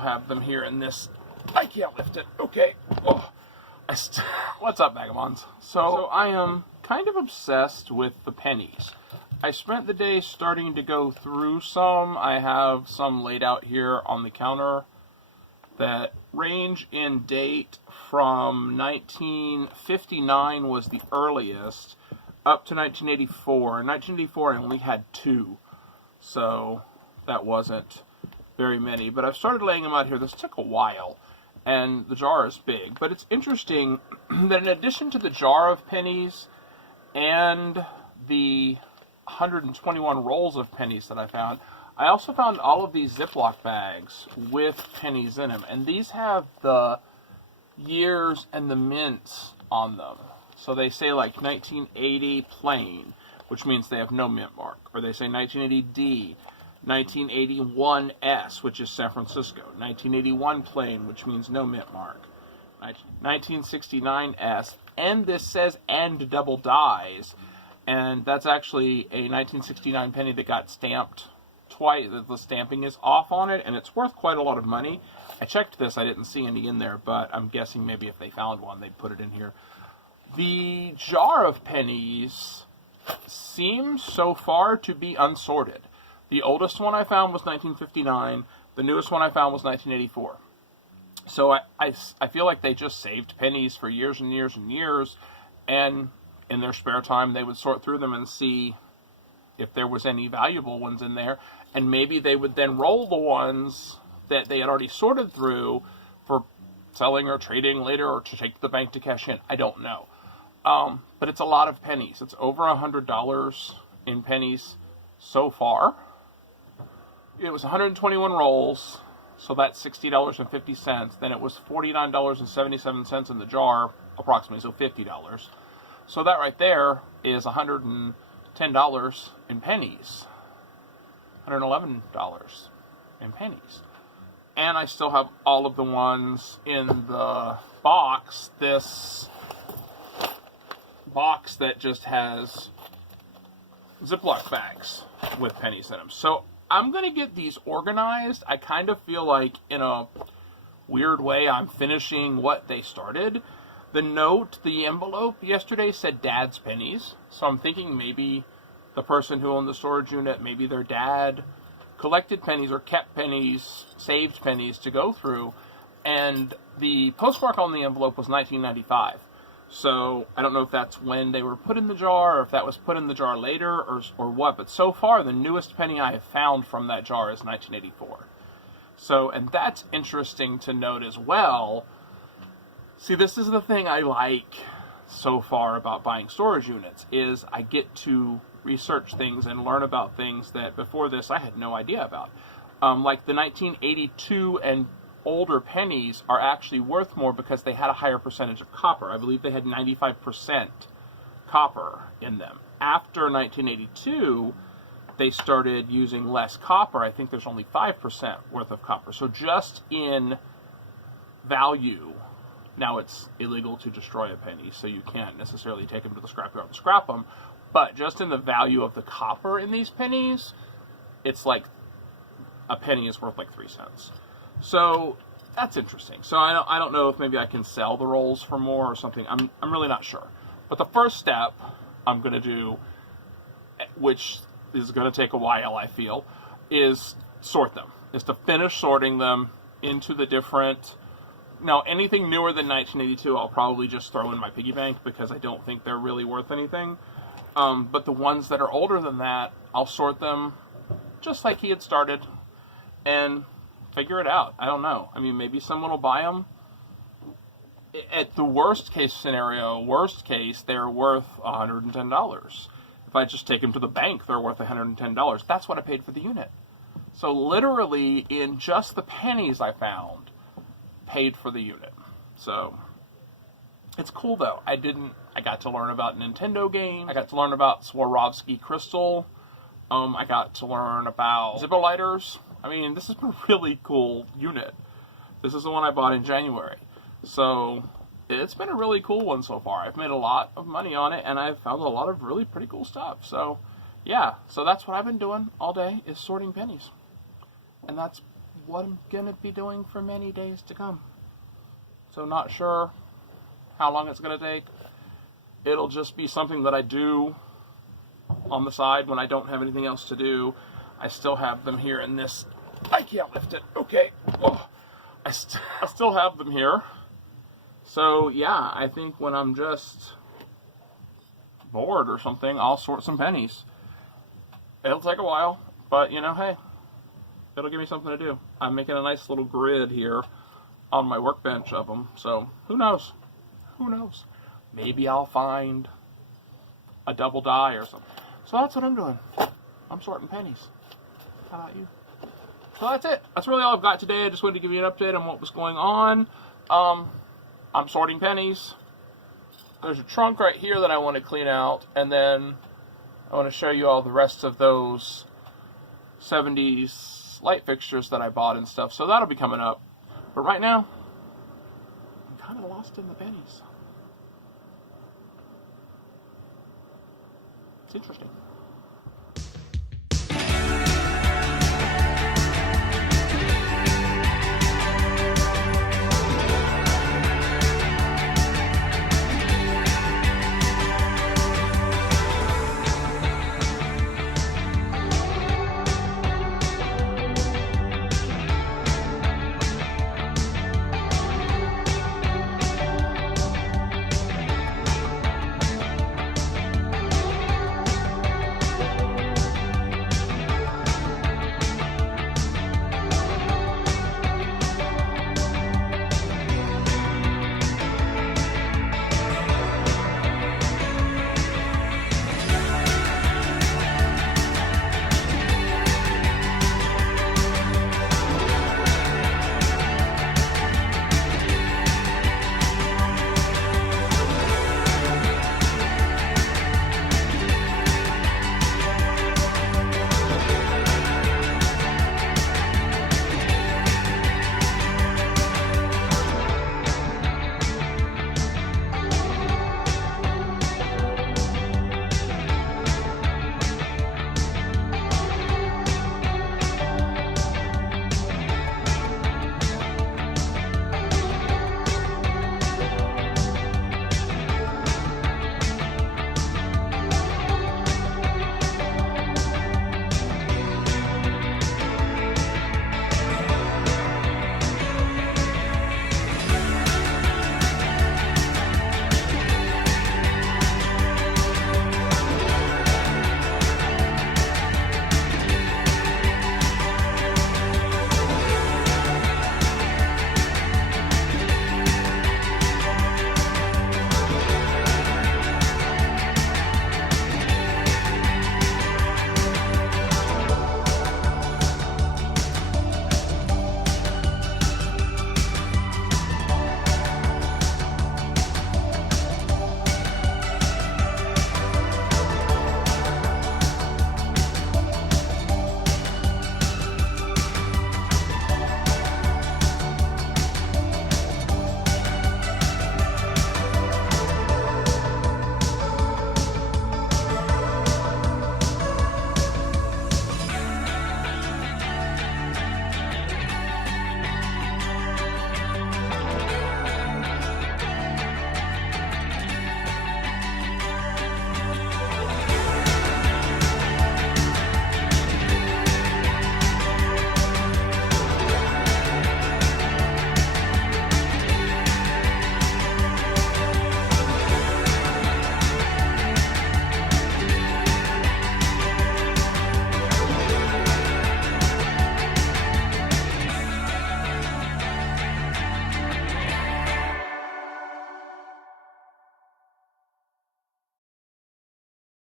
have them here in this. I can't lift it. Okay. Oh. What's up, Vagabonds? So I am kind of obsessed with the pennies. I spent the day starting to go through some. I have some laid out here on the counter that range in date from 1959 was the earliest, up to 1984. In 1984 I only had 2, so that wasn't very many. But I've started laying them out here. This took a while, and the jar is big. But it's interesting that in addition to the jar of pennies and the 121 rolls of pennies that I found, I also found all of these Ziploc bags with pennies in them. And these have the years and the mints on them. So they say like 1980 plain, which means they have no mint mark. Or they say 1980D, 1981S, which is San Francisco, 1981 plain, which means no mint mark, 1969S, and this says and double dies, and that's actually a 1969 penny that got stamped twice. The stamping is off on it, and it's worth quite a lot of money. I checked this, I didn't see any in there, but I'm guessing maybe if they found one, they'd put it in here. The jar of pennies seems so far to be unsorted. The oldest one I found was 1959. The newest one I found was 1984. So I feel like they just saved pennies for years and years and years, and in their spare time they would sort through them and see if there was any valuable ones in there, and maybe they would then roll the ones that they had already sorted through for selling or trading later, or to take to the bank to cash in. I don't know. But it's a lot of pennies. It's over $100 in pennies so far. It was 121 rolls, so that's $60.50. Then it was $49.77 in the jar, approximately, so $50. So that right there is $110 in pennies. $111 in pennies. And I still have all of the ones in the box. This box that just has Ziploc bags with pennies in them. So I'm going to get these organized. I kind of feel like, in a weird way, I'm finishing what they started. The note, the envelope yesterday said Dad's Pennies. So I'm thinking maybe the person who owned the storage unit, maybe their dad collected pennies or kept pennies, saved pennies to go through. And the postmark on the envelope was 1995. So I don't know if that's when they were put in the jar, or if that was put in the jar later, or what. But so far, the newest penny I have found from that jar is 1984. So, and that's interesting to note as well. See, this is the thing I like so far about buying storage units, is I get to research things and learn about things that before this I had no idea about. Like the 1982 and older pennies are actually worth more because they had a higher percentage of copper. I believe they had 95% copper in them. After 1982, they started using less copper. I think there's only 5% worth of copper. So just in value, now it's illegal to destroy a penny, so you can't necessarily take them to the scrapyard and scrap them. But just in the value of the copper in these pennies, it's like a penny is worth like 3 cents. So that's interesting. So I don't know if maybe I can sell the rolls for more or something. I'm really not sure. But the first step I'm going to do, which is going to take a while, I feel, is sort them. Is to finish sorting them into the different. Now, anything newer than 1982, I'll probably just throw in my piggy bank because I don't think they're really worth anything. But the ones that are older than that, I'll sort them just like he had started and figure it out. I don't know. I mean, maybe someone will buy them. At the worst case scenario, they're worth $110. If I just take them to the bank, they're worth $110. That's what I paid for the unit. So literally, in just the pennies I found, paid for the unit. So it's cool though. I got to learn about Nintendo games. I got to learn about Swarovski crystal. I got to learn about Zippo lighters. I mean, this has been a really cool unit. This is the one I bought in January. So it's been a really cool one so far. I've made a lot of money on it, and I've found a lot of really pretty cool stuff. So yeah, so that's what I've been doing all day, is sorting pennies. And that's what I'm going to be doing for many days to come. So not sure how long it's going to take. It'll just be something that I do on the side when I don't have anything else to do. I still have them here in this. I can't lift it. Okay. Oh, I still have them here. So yeah, I think when I'm just bored or something, I'll sort some pennies. It'll take a while, but you know, hey, it'll give me something to do. I'm making a nice little grid here on my workbench of them. So who knows? Who knows? Maybe I'll find a double die or something. So that's what I'm doing. I'm sorting pennies. How about you? So that's it. That's really all I've got today. I just wanted to give you an update on what was going on. I'm sorting pennies. There's a trunk right here that I want to clean out, and then I want to show you all the rest of those 70s light fixtures that I bought and stuff. So that'll be coming up. But right now, I'm kind of lost in the pennies. It's interesting.